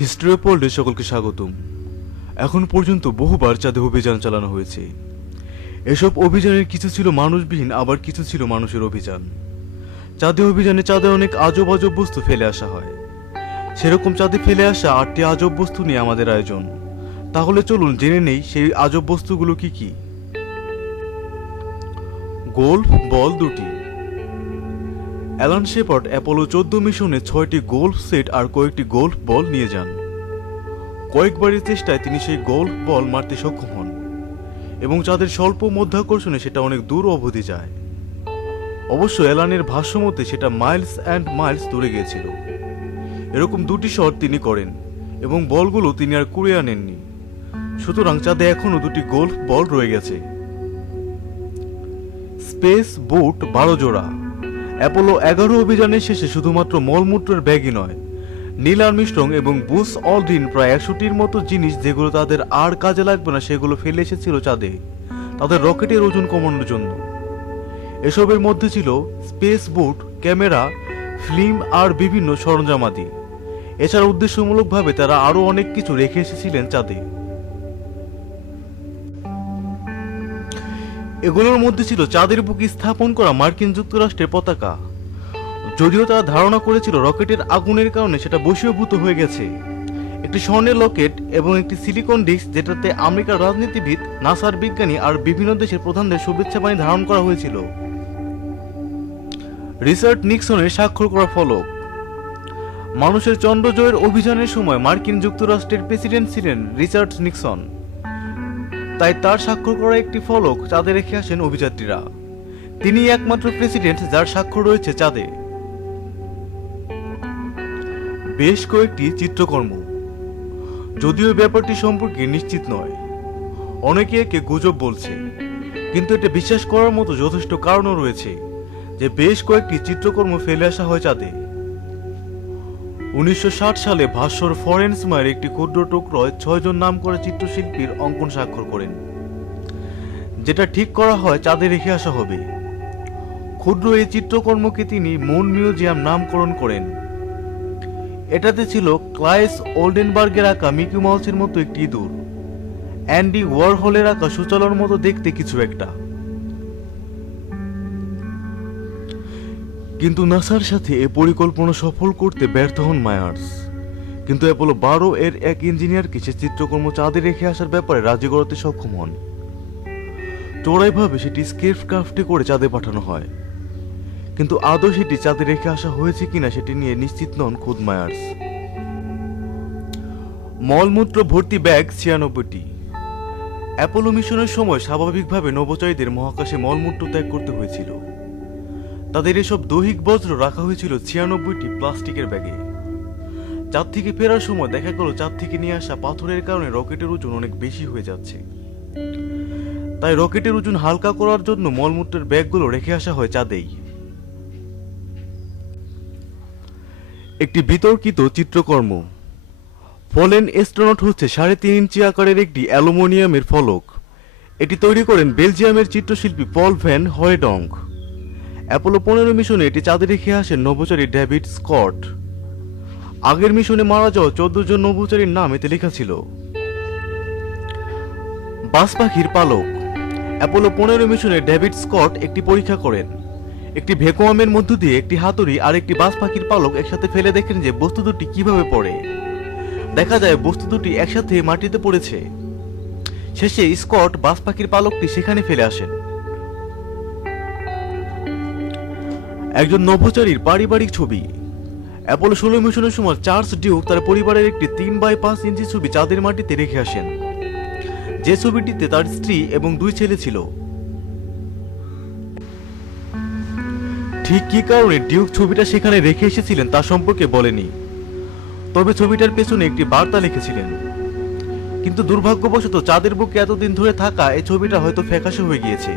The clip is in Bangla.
হিস্ট্রি অফ ওয়ার্ল্ডে সকলকে স্বাগতম। এখন পর্যন্ত বহুবার চাঁদে অভিযান চালানো হয়েছে। এসব অভিযানের কিছু ছিল মানুষবিহীন, আবার কিছু ছিল মানুষের অভিযান। চাঁদে অভিযানে চাঁদে অনেক আজব আজব বস্তু ফেলে আসা হয়। সেরকম চাঁদে ফেলে আসা 8টি আজব বস্তু নিয়ে আমাদের আয়োজন। তাহলে চলুন জেনে নেই সেই আজব বস্তুগুলো কি কি। গোল্ফ বল 2টি। অ্যালান শেপার্ড অ্যাপোলো 14 মিশনে 6টি গোল্ফ সেট আর কয়েকটি গোল্ফ বল নিয়ে যান। কয়েকবারের চেষ্টায় তিনি সেই গোল্ফ বল মারতে সক্ষম হন এবং চাঁদের স্বল্প মধ্যাকর্ষণে সেটা অনেক দূর অবধি যায়। অবশ্য অ্যালানের ভাষ্য মতে সেটা মাইলস অ্যান্ড মাইলস দূরে গিয়েছিল। এরকম 2টি শট তিনি করেন এবং বলগুলো তিনি আর কুড়িয়ে আনেননি। সুতরাং চাঁদে এখনও 2টি গোল্ফ বল রয়ে গেছে। স্পেস বোট 12 জোড়া। অ্যাপোলো 11 অভিযানের শেষে শুধুমাত্র মলমূত্রের ব্যাগই নয়, নীল আর্মস্ট্রং এবং বুস অলড্রিন প্রায় 100টির মতো জিনিস যেগুলো তাদের আর কাজে লাগবে না সেগুলো ফেলে এসেছিল চাঁদে তাদের রকেটের ওজন কমানোর জন্য। এসবের মধ্যে ছিল স্পেস বোট, ক্যামেরা, ফিল্ম আর বিভিন্ন সরঞ্জামাদি। এছাড়া উদ্দেশ্যমূলকভাবে তারা আরও অনেক কিছু রেখে এসেছিলেন চাঁদে। এগুলোর মধ্যে ছিল চাঁদের বুকে স্থাপন করা মার্কিন যুক্তরাষ্ট্রের পতাকা। যদিও তারা ধারণা করেছিল রকেটের আগুনের কারণে সেটা বশীভূত হয়ে গেছে। একটি স্বর্ণের লকেট এবং একটি সিলিকন ডিস্ক যেটাতে আমেরিকার রাজনীতিবিদ, নাসার বিজ্ঞানী আর বিভিন্ন দেশের প্রধানদের শুভেচ্ছা বাণী ধারণ করা হয়েছিল। রিচার্ড নিক্সনের স্বাক্ষর করা ফলক। মানুষের চন্দ্র জয়ের অভিযানের সময় মার্কিন যুক্তরাষ্ট্রের প্রেসিডেন্ট ছিলেন রিচার্ড নিক্সন, তাই তার স্বাক্ষর করা একটি ফলক চাঁদে রেখে আসেন অভিযাত্রীরা। তিনি একমাত্র প্রেসিডেন্ট যার স্বাক্ষর রয়েছে চাঁদে। বেশ কয়েকটি চিত্রকর্ম, যদিও ব্যাপারটি সম্পর্কে নিশ্চিত নয়। অনেকে একে গুজব বলছে, কিন্তু এটা বিশ্বাস করার মতো যথেষ্ট কারণও রয়েছে যে বেশ কয়েকটি চিত্রকর্ম ফেলে আসা হয় চাঁদে। 1960 সালে ভাস্বর ফরেন্স মায়ের একটি ক্ষুদ্র টুকরোয় 6 জন নাম করা চিত্রশিল্পীর অঙ্কন স্বাক্ষর করেন, যেটা ঠিক করা হয় চাঁদে রেখে আসা হবে। ক্ষুদ্র এই চিত্রকর্মকে তিনি মুন মিউজিয়াম নামকরণ করেন। এটাতে ছিল ক্লাইস ওল্ডেনবার্গের আঁকা মিকি মাউসের মতো একটি ইঁদুর, অ্যান্ডি ওয়ারহলের আঁকা সূচালোর মতো দেখতে কিছু একটা। কিন্তু নাসার সাথে এ পরিকল্পনা সফল করতে ব্যর্থ হন মায়ার্স। কিন্তু অ্যাপোলো 12 এর এক ইঞ্জিনিয়ারকে সে চিত্রকর্ম চাঁদে রেখে আসার ব্যাপারে রাজি করাতে সক্ষম হন। চোরাইভাবে সেটি স্কেপক্রাফটে করে চাঁদে পাঠানো হয়, কিন্তু আদৌ সেটি চাঁদে রেখে আসা হয়েছে কিনা সেটি নিয়ে নিশ্চিত নন খুদ মায়ার্স। মলমূত্র ভর্তি ব্যাগ 96টি। অ্যাপোলো মিশনের সময় স্বাভাবিকভাবে নভোচারীদের মহাকাশে মলমূত্র ত্যাগ করতে হয়েছিল। তাদের এসব দৈহিক বজ্র রাখা হয়েছিল 96টি প্লাস্টিকের ব্যাগে। চাঁদ থেকে ফেরার সময় দেখা গেল চাঁদ থেকে নিয়ে আসা পাথরের কারণে রকেটের ওজন অনেক বেশি হয়ে যাচ্ছে। তাই রকেটের ওজন হালকা করার জন্য মলমূত্রের ব্যাগগুলো রেখে আসা হয় চাঁদেই। একটি বিতর্কিত চিত্রকর্ম। ফলেন অ্যাস্ট্রোনট হচ্ছে 3.5 ইঞ্চি আকারের একটি অ্যালুমিনিয়ামের ফলক। এটি তৈরি করেন বেলজিয়ামের চিত্রশিল্পী পল ভ্যান হয়েডং। অ্যাপোলো 15 মিশনে এটি চাঁদে রেখে আসেন নভোচারী ডেভিড স্কট। আগের মিশনে মারা যাওয়া 14 জন নভোচারীর নাম এতে লেখা ছিল। বাজ পাখির পালক। অ্যাপোলো 15 মিশনে ডেভিড স্কট একটি পরীক্ষা করেন। একটি ভ্যাকুয়ামের মধ্য দিয়ে একটি হাতুড়ি আর একটি বাজ পাখির পালক একসাথে ফেলে দেখেন যে বস্তু দুটি কিভাবে পড়ে। দেখা যায় বস্তু দুটি একসাথে মাটিতে পড়েছে। শেষে স্কট বাজ পাখির পালকটি সেখানে ফেলে আসেন। একজন নভোচারীর পারিবারিক ছবি। অ্যাপোলো 16 মিশনের সময় চার্লস ডিউক তার পরিবারের একটি 3x5 ইঞ্চি ছবি চাঁদের মাটিতে রেখে আসেন, যে ছবিটিতে তার স্ত্রী এবং 2 ছেলে ছিল। ঠিক কী কারণে ডিউক ছবিটা সেখানে রেখে এসেছিলেন তা সম্পর্কে বলেনি, তবে ছবিটার পেছনে একটি বার্তা লিখেছিলেন। কিন্তু দুর্ভাগ্যবশত চাঁদের বুকে এতদিন ধরে থাকা এই ছবিটা হয়তো ফ্যাকাশে হয়ে গিয়েছে।